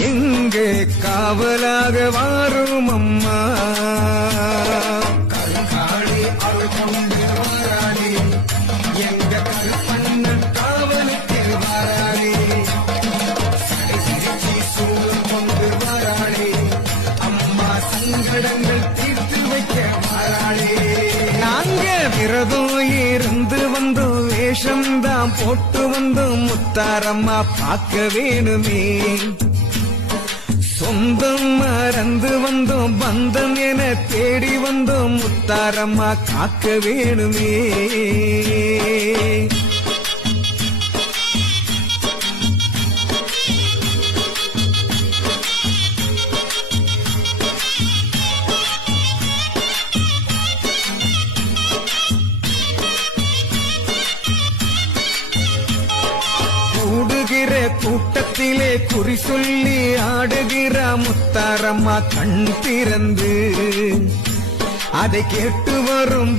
எங்கே காவலாக வாரும் அம்மா கருங்காளி அருள் கொண்டு வாராளி எங்க கருப்பண்ணன் காவலுக்கு வாராளி சடைதிருச்சி சூழல் கொண்டு வாராளி அம்மா சங்கடங்கள் தீர்த்து வைக்க வாராளி நாங்க விரதம் இருந்து வந்தோம் வேஷம்தான் போட்டு வந்தோம் முத்தாரம்மா பார்க்க வேணுமே சொந்தம் மறந்து வந்தோம் பந்தம் என தேடி வந்தோம் முத்தாரம்மா காக்க வேணுமே கூடுகிற கூட்டத்திலே குறி சொல்லி ஆடுகிற முத்தாரம்மா கண் திறந்து அதை கேட்டு வரும்